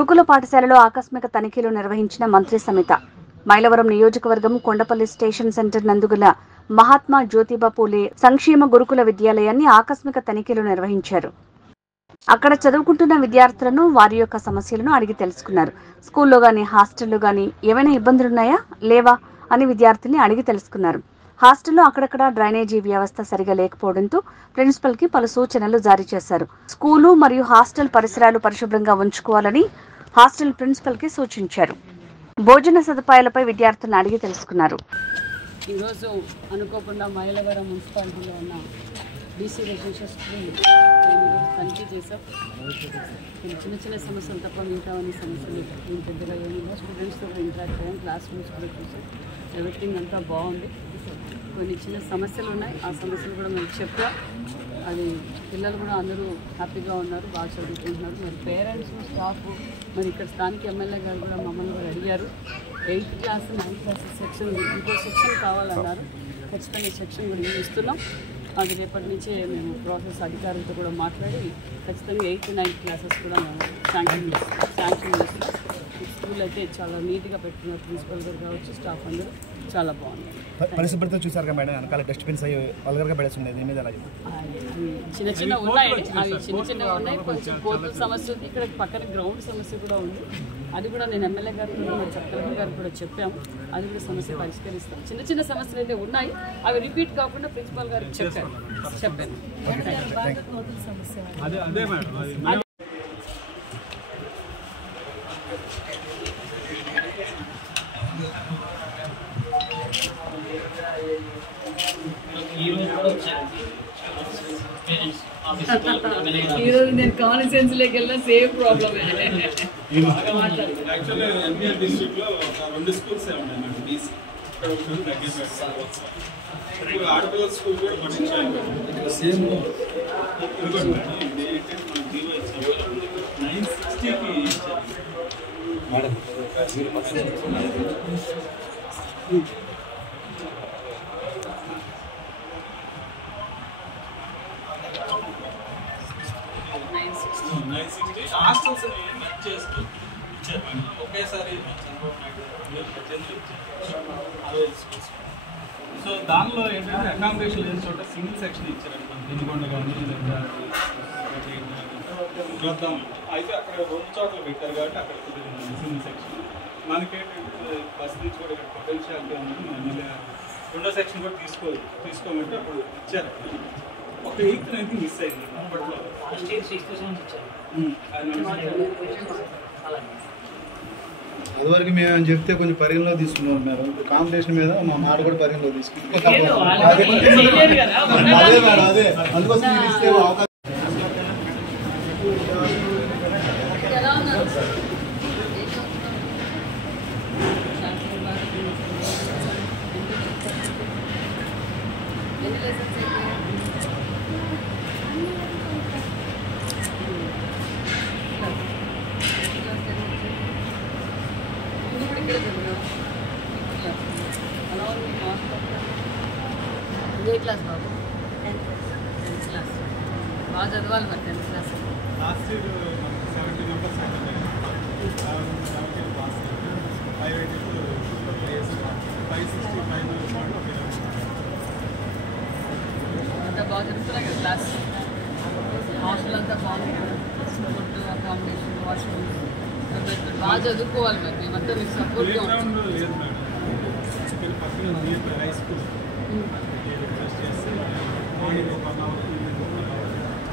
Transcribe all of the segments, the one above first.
గురుకుల పాఠశాలలో ఆకస్మిక తనిఖీలు నిర్వహించిన మంత్రి సమిత. మైలవరం నియోజకవర్గం కొండపల్లి స్టేషన్ సెంటర్ నందుగల మహాత్మా జ్యోతిబా పూలే సంక్షేమ గురుకుల విద్యాలయాన్ని ఆకస్మిక తనిఖీలు నిర్వహించారు. అక్కడ చదువుకుంటున్న విద్యార్థులను వారి యొక్క సమస్యలను అడిగి తెలుసుకున్నారు. స్కూల్లో గానీ హాస్టల్లో గానీ ఏమైనా ఇబ్బందులున్నాయా లేవా అని విద్యార్థుల్ని అడిగి తెలుసుకున్నారు. హాస్టల్లో అక్కడక్కడ డ్రైనేజీ వ్యవస్థ సరిగా లేకపోవడంతో ప్రిన్సిపల్ కి పలు సూచనలు జారీ చేశారు. స్కూలు మరియు హాస్టల్ పరిసరాలు పరిశుభ్రంగా ఉంచుకోవాలని హాస్టల్ ప్రిన్సిపల్ కి సూచించారు. భోజన సదుపాయాలపై విద్యార్థులను అడిగి తెలుసుకున్నారు. ఈరోజు అనుకోకుండా మైలవరం మున్సిపాలిటీలో ఉన్న బీసీ రెసిడెన్షియల్ స్కూల్ తనిఖీ చేశాం. చిన్న చిన్న సమస్యలు తప్ప మిగతా అన్ని సమస్యలు ఏం పెద్దగా ఏమో స్టూడెంట్స్తో కూడా ఇంటరాక్ట్ అయ్యాం. క్లాస్ రూమ్స్ కూడా చూసాం. ఎవ్రీథింగ్ అంతా బాగుంది. కొన్ని చిన్న సమస్యలు ఉన్నాయి. ఆ సమస్యలు కూడా మేము చెప్పాం. అది పిల్లలు కూడా అందరూ హ్యాపీగా ఉన్నారు, బాగా చదువుకుంటున్నారు. మరి పేరెంట్స్ స్టాఫ్ మరి ఇక్కడ స్థానిక ఎమ్మెల్యే గారు కూడా మమ్మల్ని కూడా అడిగారు. 8th class 9th class section ఇంకో సెక్షన్ కావాలన్నారు. ఖచ్చితంగా ఈ సెక్షన్ కూడా ఇస్తున్నాం. అది రేపటి నుంచే మేము ప్రాసెస్ అధికారులతో కూడా మాట్లాడి ఖచ్చితంగా 8th 9th క్లాసెస్ కూడా మేము శాంక్షన్ చేస్తున్నాం. స్కూల్ అయితే చాలా నీట్గా పెట్టుకున్నారు. ప్రిన్సిపల్ గారు కావచ్చు, స్టాఫ్ అందరూ చాలా బాగుంది. పరిశుభ్రత చూసారు మేడం, వెనకాల డస్ట్బిన్స్ అవి వల్గర్గా పడేస్తుండే దీని మీద చిన్న చిన్న ఉన్నాయి. అవి చిన్న చిన్నగా ఉన్నాయి. కొంచెం కోతుల సమస్య ఉంది. ఇక్కడ పక్కన గ్రౌండ్ సమస్య కూడా ఉంది. అది కూడా నేను ఎమ్మెల్యే గారు కూడా మా చక్రవర్తి గారు కూడా చెప్పాము. అది కూడా సమస్య పరిష్కరిస్తాం. చిన్న చిన్న సమస్యలు అయితే ఉన్నాయి. అవి రిపీట్ కాకుండా ప్రిన్సిపల్ గారికి చెప్పాను. ఈరోజు నేను కాన్ఫరెన్స్ లోకి వెళ్ళిన సేమ్ ప్రాబ్లమ్. ఆడపిల్లల స్కూల్ కూడా పట్టించాలి. సేమ్ 960కి మేడం హాస్టల్స్ మెర్జ్ చేస్తూ ఇచ్చారు మేడం. ఒకేసారి చంద్రబాబు నాయుడు సో దానిలో ఏంటంటే అకామిడేషన్ లేని చోట సింగిల్ సెక్షన్ ఇచ్చారండి. దినుకొండ కానీ వద్దాం అయితే అక్కడ 2 చోట్ల పెట్టారు కాబట్టి అక్కడ సింగిల్ సెక్షన్. మనకేంటంటే బస్ నుంచి కూడా ఇక్కడ పొటెన్షియాలిటీ ఉన్నది. ఎమ్మెల్యే 2వ సెక్షన్ కూడా తీసుకోమంటే అప్పుడు ఇచ్చారు. ఒక 8th 9th మిస్ అయింది. అప్పట్లో అదివరకు మేము అని చెప్తే కొంచెం పరిగణలో తీసుకున్నాం మేడం. కాంపిటీషన్ మీద మా మాట కూడా పరిగణలో తీసుకుంటాం. అదే అందుకోసం ఏ క్లాస్ బాబు? 10th class. బాగా చదవాలి మరి 10th class. Last year 70 members అంతా బాగా జరుగుతున్నాయి కదా క్లాస్. హాస్టల్ అంతా బాగుంది. ఫుడ్, అకామిడేషన్, వాష్రూమ్స్ బాగా చదువుకోవాలి. మరి మేమంతా మీకు సపోర్ట్గా ఉంటాం. లేదు మేడం, ఇక్కడ పక్కన హై స్కూల్ చేస్తే మార్నింగ్ 1 అవర్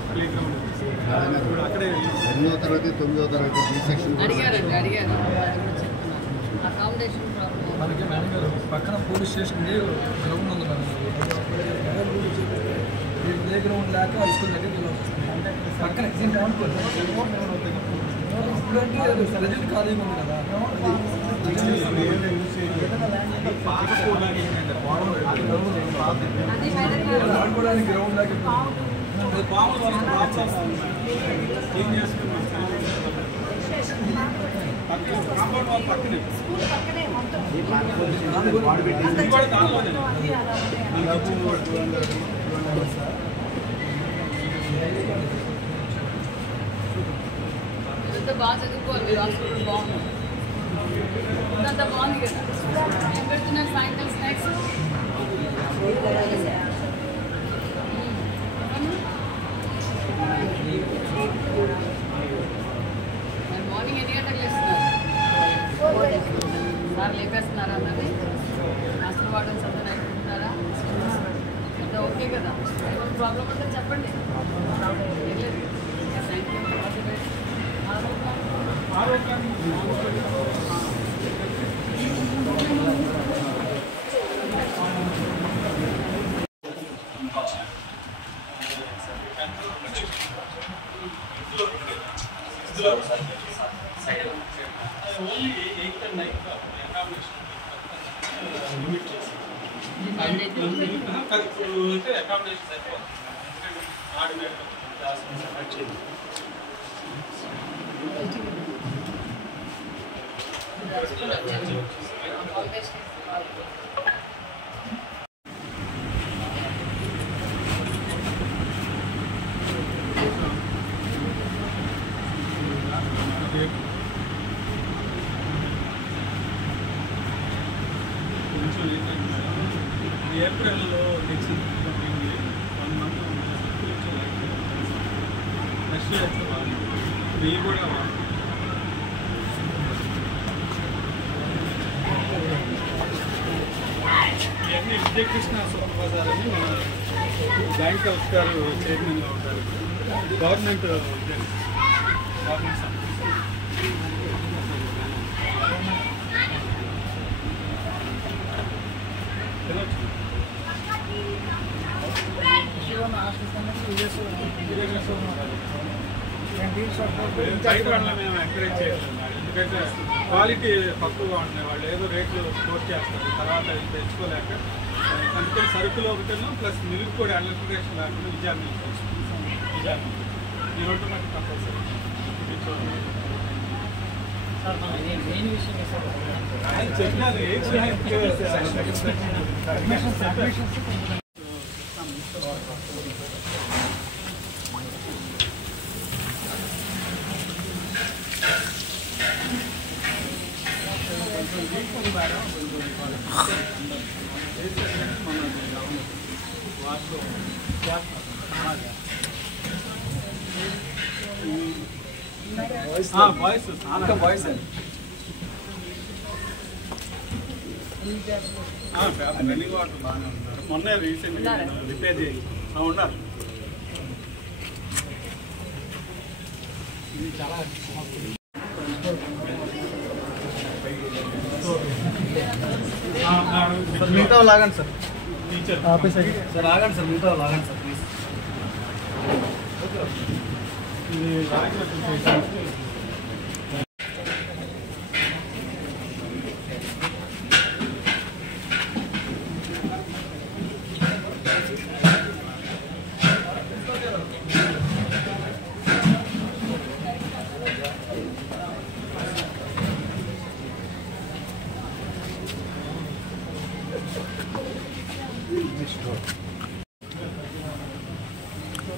ప్లే గ్రౌండ్ అక్కడే 8వ తరగతి 9వ తరగతి బి సెక్షన్ అడిగారు. అది కూడా చెప్తున్నాను. అకామిడేషన్ ప్రాబ్లం మనకి మేడం గారు పక్కన పోలీస్ స్టేషన్ గ్రౌండ్ ఉంది మేడం. ప్లే గ్రౌండ్ లేక హై స్కూల్ దగ్గర పక్కన ఎగ్జామ్ అనుకోండి. ఇప్పుడంటే రిజల్ట్ ఖాళీగా ఉంది కదా. ఆడుకోవడానికి గ్రౌండ్ లేక ఏం చేసుకున్నాం కాంపౌండ్ వాల్ పక్కనే దానిలోనే అంతా బాగా చదువుకోవాలి మీరు హాస్టల్ కూడా బాగుంది అంతా బాగుంది కదా ఏం పెడుతున్నారు సాయంత్రం స్నాక్స్ మరి మార్నింగ్ ఎన్ని గంటలకు లేస్తున్నారు సార్ లేపేస్తున్నారా అన్నది హాస్టల్ వాడని అంతా నడుపుతున్నారా అంతా ఓకే కదా ఏమైనా ప్రాబ్లం ఉంటే చెప్పండి ఏం లేదు thank you only 8 and 9 accommodation limit చేసి అంటే అకామిడేషన్ అయిపోతుంది ఆర్డినేట్ క్లాస్ చేయండి ఏప్రిల్లో నెక్స్ట్ 1 మంత్ నెక్స్ట్ వెయ్యి కూడా ఇవన్నీ విజయకృష్ణ సూపర్వైజర్ అని మన బ్యాంక్ హౌస్ గారు చైర్మన్గా ఉంటారు గవర్నమెంట్ బయట వాళ్ళని మేము ఎంకరేజ్ చేయలేదు ఎందుకంటే క్వాలిటీ తక్కువగా ఉంటున్నాయి వాళ్ళు ఏదో రేట్లు స్కోర్ చేస్తారు తర్వాత తెచ్చుకోలేక అందుకని సరుకులు ఒకటేనో ప్లస్ మిల్క్ కూడా ఎలక్ట్రికేషన్ లేకుండా విజయాన్ని ఈ రెండు నాకు కంపల్సరీ చెప్పినారు బాయ్స్ రన్నింగ్ వాటర్ బాగానే ఉన్నారు మొన్న రీసెంట్గా రిపేర్ చేసి ఉన్నారు ఇది చాలా మిగతా లాగండి సార్ టీచర్ సార్ ఆగండి సార్ మిగతా లాగండి సార్ ప్లీజ్ ఇది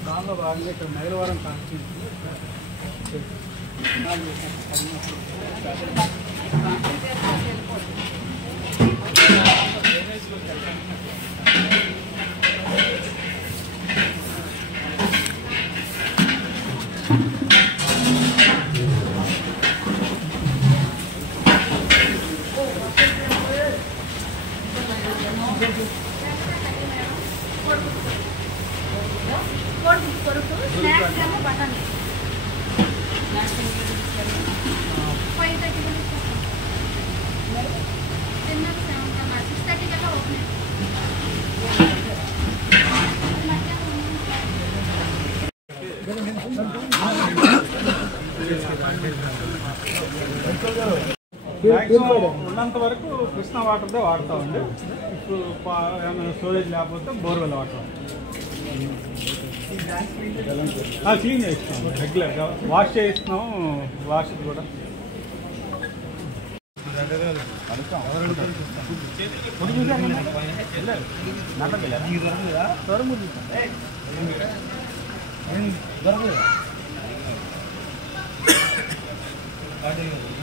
దానిలో భాగంగా ఇక్కడ మైలవరం కాన్స్టిట్యూన్సీ ఉన్నంత వరకు కృష్ణా వాటర్దే వాడతామండి ఇప్పుడు ఏమైనా స్టోరేజ్ లేకపోతే బోర్వెల్ వాడతాం క్లీన్ చేస్తాం రెగ్యులర్గా వాష్ చేయిస్తున్నాం వాష్ కూడా స్టార్ట్ అయ్యారు